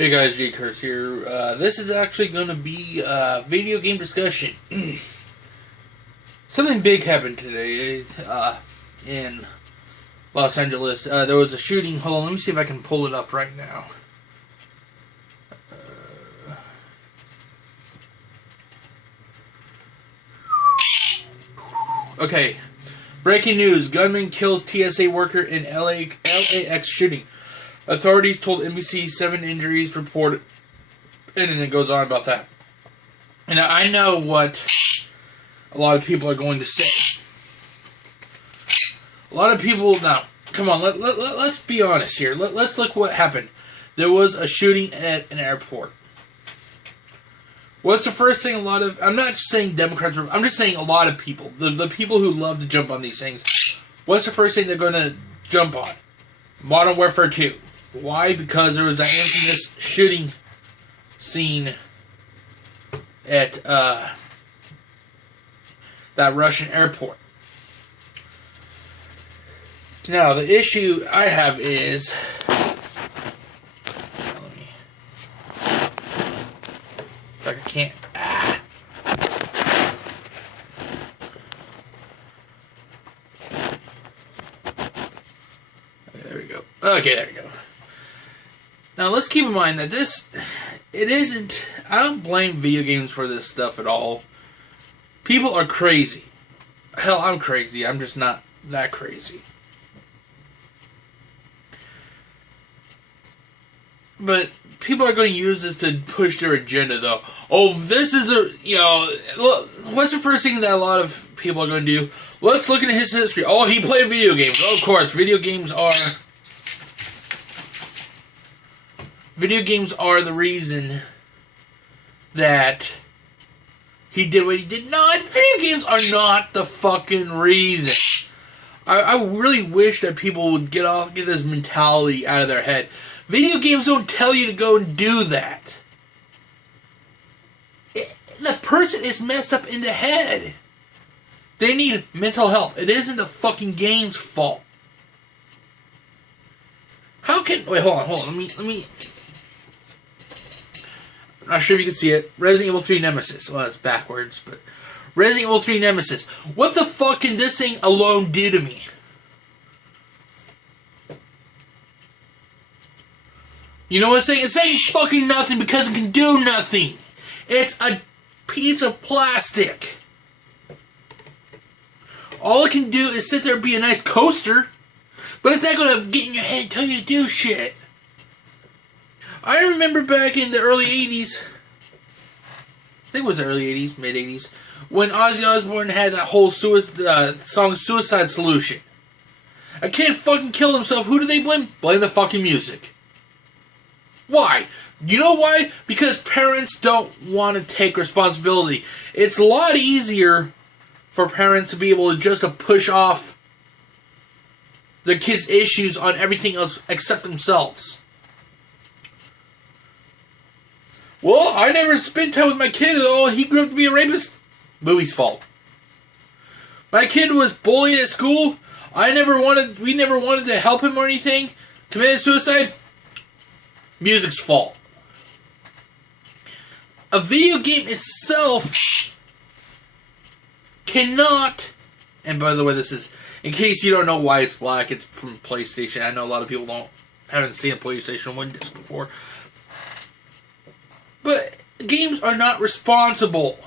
Hey guys, Gcurse here. This is actually going to be a video game discussion. Something big happened today in Los Angeles. There was a shooting. Hold on, let me see if I can pull it up right now. Okay. Breaking news. Gunman kills TSA worker in LAX shooting. Authorities told NBC 7 injuries reported, and then it goes on about that. And I know what a lot of people are going to say. A lot of people, now, come on, let's be honest here. Let's look what happened. There was a shooting at an airport. What's the first thing I'm not just saying Democrats, I'm just saying a lot of people, the people who love to jump on these things, what's the first thing they're going to jump on? Modern Warfare 2. Why? Because there was that infamous shooting scene at that Russian airport. Now, the issue I have is, I can't. There we go. Okay, there we go. Now, let's keep in mind that I don't blame video games for this stuff at all. People are crazy. Hell, I'm crazy. I'm just not that crazy. But people are going to use this to push their agenda, though. Oh, this is look, what's the first thing that a lot of people are going to do? Let's look into his history. Oh, he played video games. Oh, of course, video games are the reason that he did what he did. No, video games are not the fucking reason. I really wish that people would get this mentality out of their head. Video games don't tell you to go and do that. The person is messed up in the head. They need mental help. It isn't the fucking game's fault. Wait, hold on. Let me. I'm not sure if you can see it. Resident Evil 3 Nemesis. Well, it's backwards, but Resident Evil 3 Nemesis. What the fuck can this thing alone do to me? You know what it's saying? It's saying fucking nothing because it can do nothing. It's a piece of plastic. All it can do is sit there and be a nice coaster, but it's not going to get in your head and tell you to do shit. I remember back in the early 80s, I think it was the early 80s, mid 80s, when Ozzy Osbourne had that whole song Suicide Solution. A kid fucking killed himself. Who do they blame? Blame the fucking music. Why? You know why? Because parents don't want to take responsibility. It's a lot easier for parents to be able to just push off their kids' issues on everything else except themselves. Well, I never spent time with my kid at all. He grew up to be a rapist. Movie's fault. My kid was bullied at school. We never wanted to help him or anything. Committed suicide. Music's fault. A video game itself cannot, and by the way, this is, in case you don't know why it's black, it's from PlayStation. I know a lot of people haven't seen a PlayStation 1 disc before. But games are not responsible.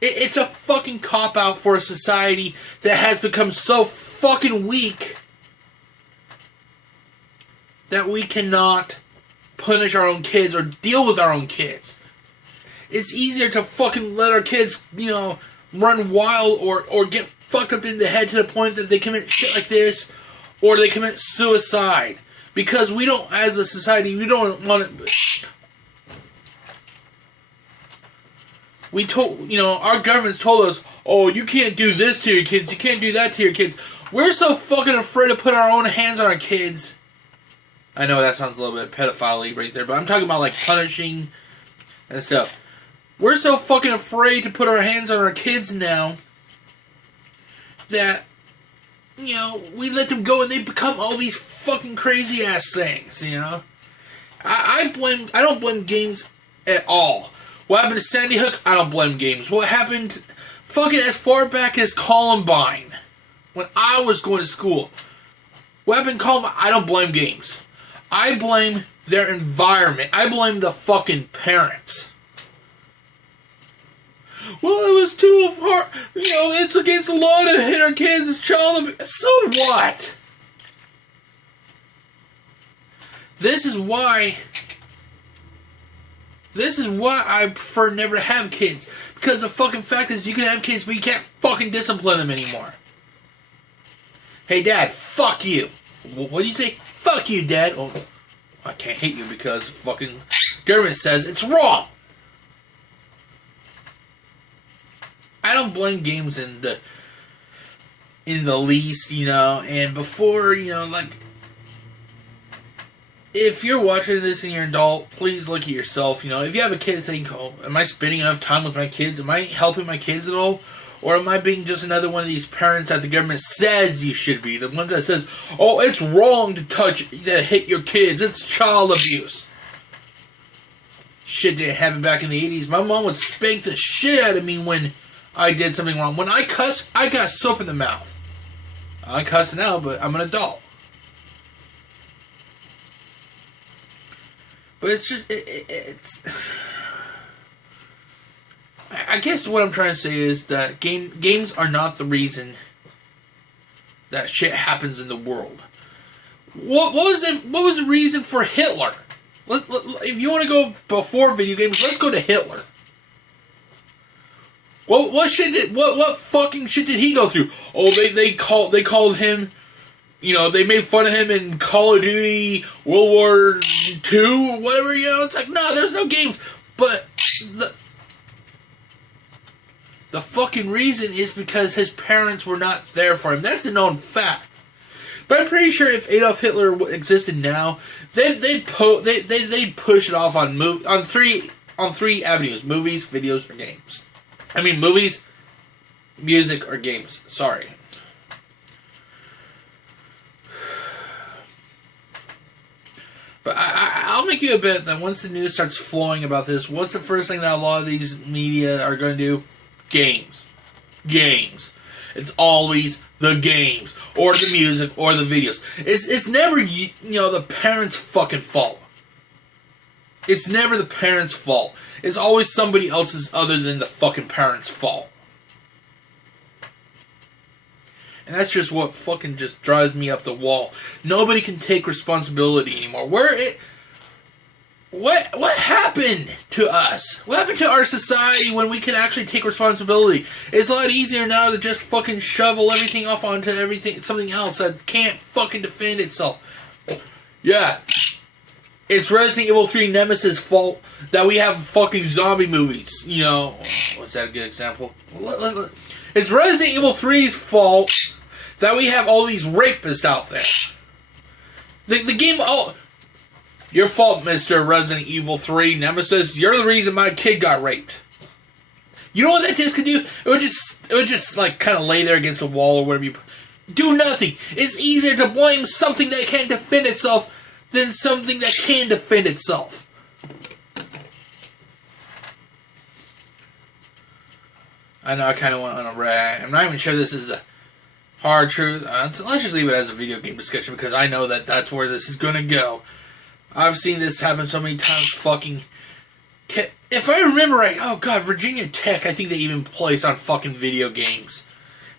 It's a fucking cop-out for a society that has become so fucking weak that we cannot punish our own kids or deal with our own kids. It's easier to fucking let our kids, run wild or get fucked up in the head to the point that they commit shit like this or they commit suicide. Because we don't, as a society, we don't want to. Our government's told us, oh, you can't do this to your kids, you can't do that to your kids. We're so fucking afraid to put our own hands on our kids. I know that sounds a little bit pedophile-y right there, but I'm talking about, punishing and stuff. We're so fucking afraid to put our hands on our kids now that, we let them go and they become all these fucking crazy-ass things, I don't blame games at all. What happened to Sandy Hook? I don't blame games. What happened fucking as far back as Columbine, when I was going to school. What happened to Columbine? I don't blame games. I blame their environment. I blame the fucking parents. Well, it was too hard. You know, it's against the law to hit our kids as child abuse. So what? This is why I prefer never to have kids. Because the fucking fact is you can have kids, but you can't fucking discipline them anymore. Hey, Dad, fuck you. What do you say? Fuck you, Dad. Oh, I can't hit you because fucking government says it's wrong. I don't blame games in the least, you know, and before, you know, like, if you're watching this and you're an adult, please look at yourself, you know. If you have a kid, think, oh, am I spending enough time with my kids? Am I helping my kids at all? Or am I being just another one of these parents that the government says you should be? The ones that says, oh, it's wrong to hit your kids. It's child abuse. Shit didn't happen back in the 80s. My mom would spank the shit out of me when I did something wrong. When I cussed, I got soap in the mouth. I cuss now, but I'm an adult. But it's just, it's... I guess what I'm trying to say is that games are not the reason that shit happens in the world. What was the reason for Hitler? If you want to go before video games, let's go to Hitler. What fucking shit did he go through? Oh, they called him, you know, they made fun of him in Call of Duty World War II or whatever, you know. It's like, no, there's no games. But the fucking reason is because his parents were not there for him. That's a known fact. But I'm pretty sure if Adolf Hitler existed now, they'd push it off on three avenues: movies, videos, or games. I mean, movies, music, or games. Sorry. But I'll make you a bet that once the news starts flowing about this, what's the first thing that a lot of these media are going to do? Games. Games. It's always the games, or the music, or the videos. It's never, you know, the parents' fucking fault. It's never the parents' fault. It's always somebody else's other than the fucking parents' fault. And that's just what fucking just drives me up the wall. Nobody can take responsibility anymore. What happened to us? What happened to our society when we can actually take responsibility? It's a lot easier now to just fucking shovel everything off onto something else that can't fucking defend itself. Yeah. It's Resident Evil 3 Nemesis' fault that we have fucking zombie movies. You know, what's that a good example? It's Resident Evil 3's fault that we have all these rapists out there. The game, your fault, Mr. Resident Evil 3 Nemesis. You're the reason my kid got raped. You know what that disc could do? It would just like kind of lay there against a wall or whatever you... Do nothing. It's easier to blame something that can't defend itself than something that can defend itself. I know I kind of went on a rant. I'm not even sure this is a hard truth. Let's just leave it as a video game discussion because I know that that's where this is going to go. I've seen this happen so many times. Fucking... If I remember right, oh god, Virginia Tech, I think they even place on fucking video games.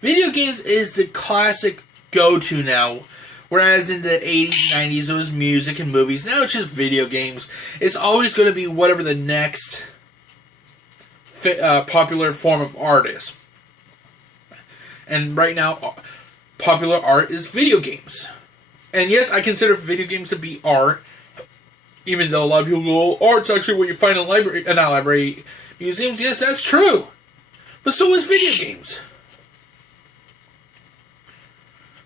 Video games is the classic go-to now. Whereas in the 80s, 90s, it was music and movies. Now it's just video games. It's always going to be whatever the next popular form of art is. And right now, popular art is video games. And yes, I consider video games to be art. Even though a lot of people go, oh, art's actually what you find in museums. Yes, that's true. But so is video games.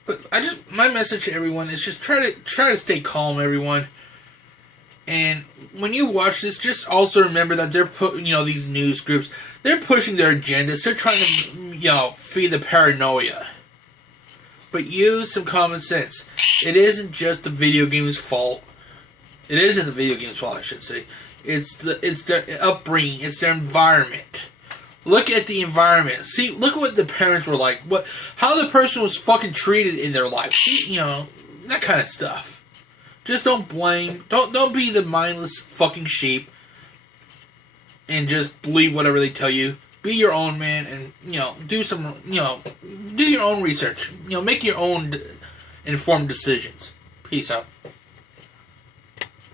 But my message to everyone is just try to stay calm, everyone. And when you watch this, just also remember that they're these news groups, they're pushing their agendas. They're trying to, feed the paranoia. But use some common sense. It isn't just the video game's fault. It isn't the video game's fault, I should say. It's the upbringing. It's their environment. Look at the environment. See, look at what the parents were like. How the person was fucking treated in their life. You know, that kind of stuff. Just don't blame. Don't be the mindless fucking sheep. And just believe whatever they tell you. Be your own man, and do your own research. Make your own informed decisions. Peace out.